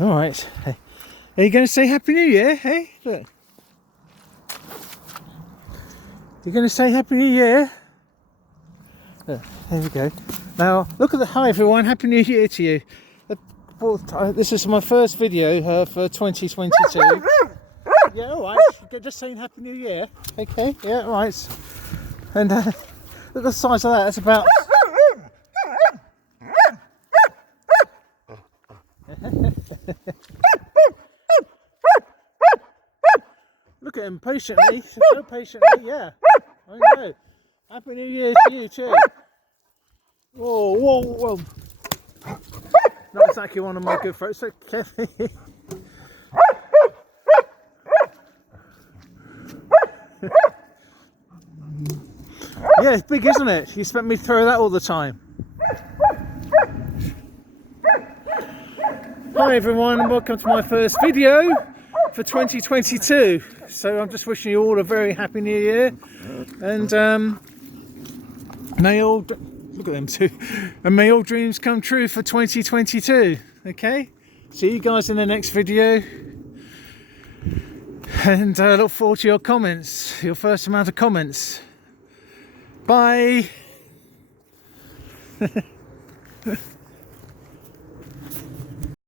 All right. Hey. Are you going to say Happy New Year? Hey, look. You're going to say Happy New Year? Look, there we go. Now, look at the... Hi, everyone. Happy New Year to you. This is my first video for 2022. Yeah, all right. Just saying Happy New Year. Okay, yeah, all right. And look at the size of that. That's about... Look at him patiently, so patiently, yeah. I know. Happy New Year to you too. Whoa, whoa, whoa. Not exactly one of my good friends. So careful. Yeah, it's big, isn't it? You expect me to throw that all the time. Hi everyone, and welcome to my first video for 2022. So I'm just wishing you all a very happy new year, and may all, look at them two, and may all dreams come true for 2022. Okay, see you guys in the next video, and look forward to your comments, your first amount of comments. Bye.